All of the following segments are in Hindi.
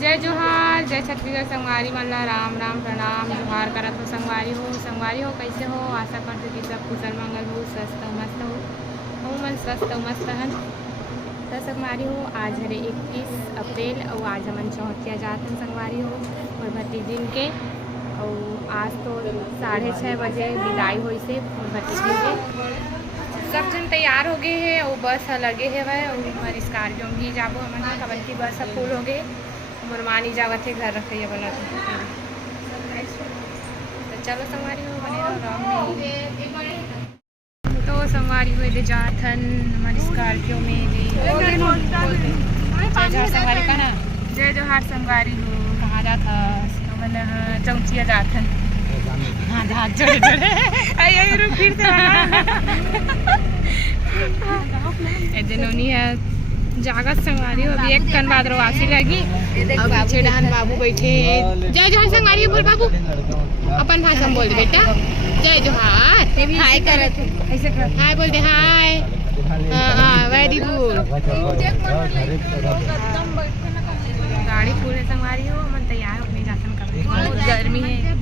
जय जोहार, जय छत्तीसगढ़ संगवारी मन ला राम राम प्रणाम जोहार करत हो। संगवारी हो कैसे हो? आशा करते कि सब कुशल मंगल हो, स्वस्थ हो, मस्त हो। मन स्वस्थ हो मस्त हन। तो संगवारी हो आज हरे 21 अप्रैल और आज हमन चौहतिया जात हन संगवारी हो और भतीजी के। और आज तो 6:30 बजे विदाई हुई से भतीजी के। सब जन तैयार हो गए है और बस लगे है और हमारी स्कॉर्पियो में ही जाबो हमन कबल की बस फूल हो गए। मुरमानी जावत है घर रखिए बोला तो चलो संगवारी हो बने तो संगवारी हुए ले जाथन हमारी स्कॉर्पियो में जय जोहार संगवारी कहाँ जय जोहार संगवारी हो कहाँ जात हमन चौचिया जाथन। हाँ हाथ जोड़े जोड़े आई रुक फिर से जनोनी है जागत संगवारी हो। अभी एक कन बाद रवासी लगी और पीछे डहान बाबू बैठे। जय जोहार संगवारी बोल बाबू अपन भाषा में बोल दे बेटा। जय जोहार हाय करत ऐसे कर हाय बोल दे हाय। हां वेरी गुड। गाड़ी पूरे संगवारी हो मन तैयार होने जातन कर बहुत गर्मी है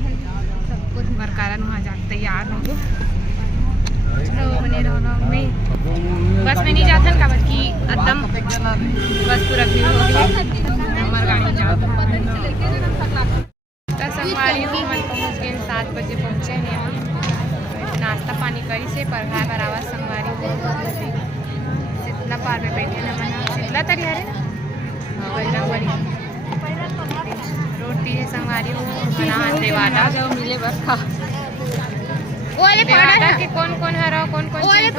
सब कुछ बरकरार वहां जा तैयार हो चलो बने रहो में बस में नहीं जाथन का बल्कि एकदम बस पूरा भीड़ हो गई हमार गाड़ी में जात तो संगवारी हो मन पहुँच गए 7 बजे पहुँचे हैं यहाँ नाश्ता पानी करी से पढ़ाई बराबर संगवारी हो शीतला पार में बैठे न मना शीतला तरी हरे रोटी है संगवारी हो बना देवादा जो मिले बरखा देवादा के कौन कौन हरा कौन कौन मिले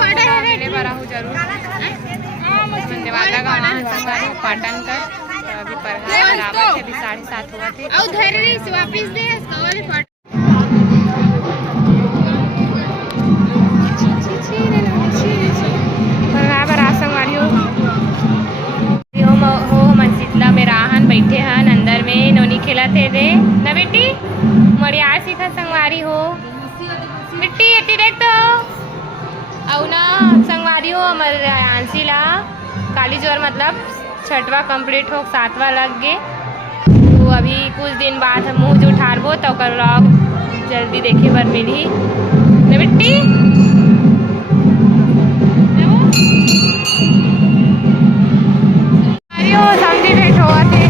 बरा हो जरूर देवादा का वहाँ संगवारी पाटन कर अभी पढ़ाई बराबर थे अभी 7:30 हुआ थे और धैर्य से वापस दे पढ़ाई बरा संगवारी हो मन शीतला में राहन बैठे हन अंदर में नोनी खेला थे दे ना बेटी मरिया सीखा संगवारी हो मिट्टी एटी देख तो और ना संगवारी हो हमारे आंसी ला काली जोर मतलब 6वां कंप्लीट हो 7वां लग गए तो अभी कुछ दिन बाद हम मुँह उठारबो तो व्लॉग जल्दी देखे बर मिली ना बेटी। समझी भेंट हुआ थे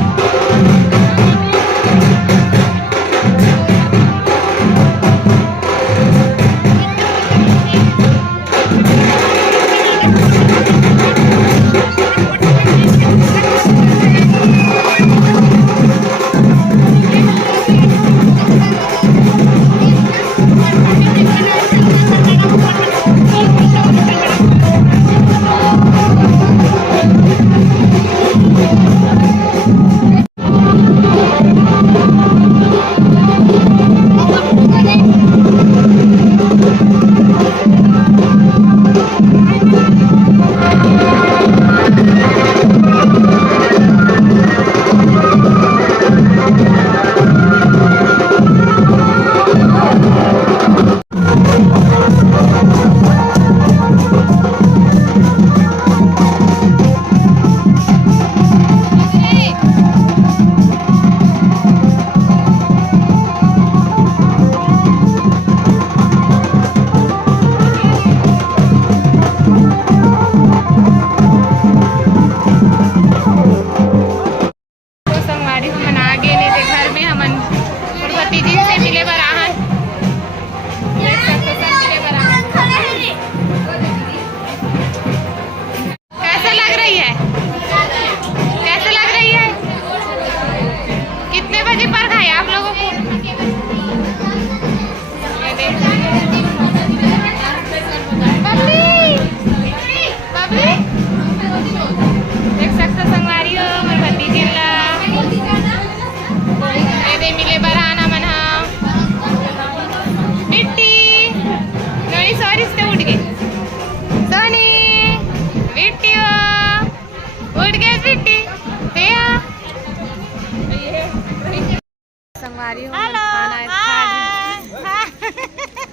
संगवारी हो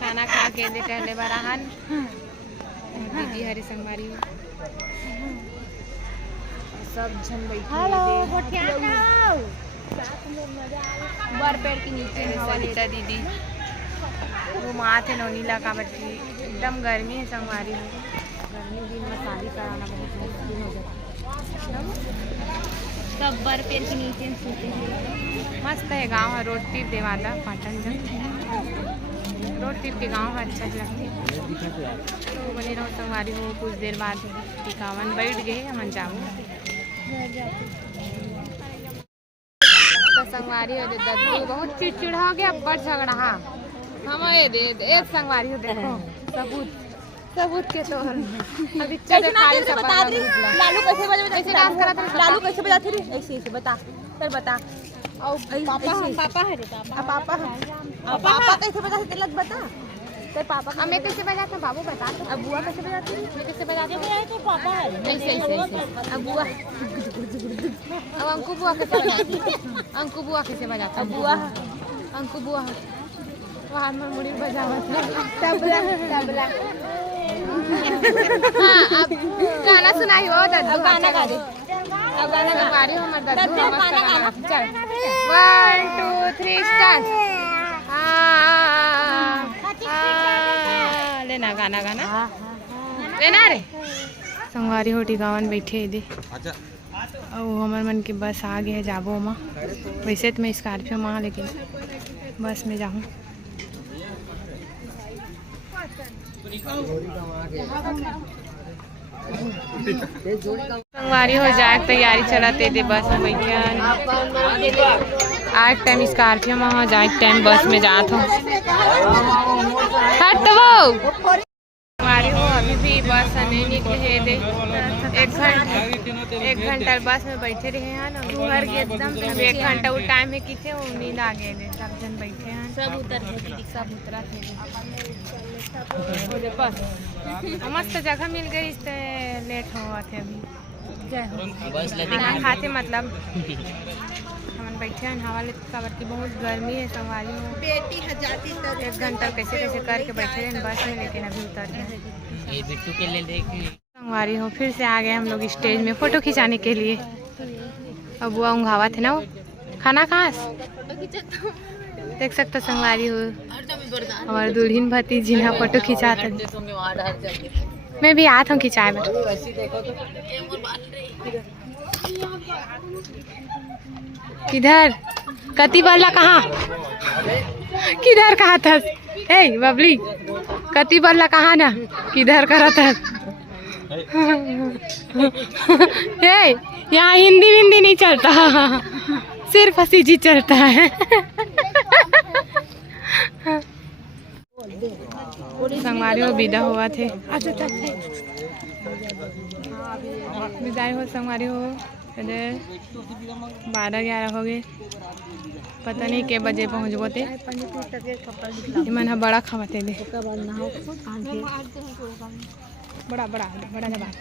खाना खा के टहले बराहन दीदी हरी संगवारी हो सब जन बैठे। हेलो गोठिया खाओ सब्बर पेड़ के नीचे सरिता दीदी वो माँ थे नौनीला का बच्ची एकदम गर्मी है संगवारी में। गर्मी दिन में शादी कराना बहुत मुश्किल हो जाता है। सब्बर पेड़ के नीचे सोते हैं। मस्त है गाँव है। रोड टिप देवादा पाटन जन रोड टिप के गाँव है अच्छा लगती है। तो बने रहो संगवारी हो। कुछ देर बाद टिकावन बैठ गए हम जाओ तो संगवारी हो दद्दू बहुत चिड़चिड़ा हो गया बड़ झगड़ा। हम ये दे एक संगवारी हो देखो सबूत के तो अभी चल खाली से बता दे लालू कैसे बजे ऐसे डांस करा था। लालू कैसे बजाती रे ऐसे ऐसे बता फिर बता। और पापा है रे पापा कैसे बजाते तेलक बता तेरे पापा हमें कैसे बजाते बाबू बता। अब बुआ कैसे बजाती है मैं कैसे बजाती हूँ तो पापा है ऐसे ऐसे अब बुआ अब अंकु बुआ कैसे बजाती अंकु बुआ कैसे बजाती अब बुआ अंकु बुआ वहाँ में मुड़ी बजावत तबला तबला। हाँ अब गाना सुनाई हो दद्दू गाना गा दे अब गाना गा रही हो हमारे दद्दू चल 1 2 3 स्टार्ट। लेना गाना गाना लेना रे संगवारी हो टिकावन बैठे दे और हमारे मन की बस आ गए जाबो माँ। वैसे तो मैं स्कॉर्पियो माँ लेकिन बस में जाऊँ। संगवारी हो जाए तैयारी चलाते थे बस में बैठे आज टाइम स्कॉर्पियो में हो जाए टाइम बस में जात हो संगवारी हो अभी भी बस नहीं निकले दे 1 घंटा बस में बैठे रहे हैं ना घर के एकदम 1 घंटा वो टाइम है किथे वो नींद आ गए थे सब जन बैठे हैं सब उतरा थे मस्त जगह मिल गई इससे लेट हुआ थे अभी खाना खाते मतलब हम बैठे हैं हवा लेते काबर की बहुत गर्मी है संगवारी में। 1 घंटा कैसे कैसे करके बैठे हैं बस में लेकिन अभी उतर गए संगवारी हो। फिर से आ गए हम लोग स्टेज में फ़ोटो खिंचाने के लिए। अब वो ऊँघावा थे ना वो खाना कहाँ देख सकते संगवारी हो हमारे दुल्हन भतीजी ने फोटो खिंचाते मैं भी आता हूँ खिंचाए में। किधर कति बल्ला कहाँ किधर कहा था ए बबली कति बल्ला कहाँ ना किधर करा था यहाँ हिंदी विंदी नहीं चलता सिर्फ हंसी जी चलता है। संगवारी हो विदा हुआ थे विदाई हो संगवारी हो 12-11 हो गए पता नहीं के बजे पहुँचबो थे मन बड़ा खवाते दे बड़ा बड़ा बड़ा बात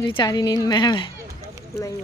बेचारी नींद में है। नहीं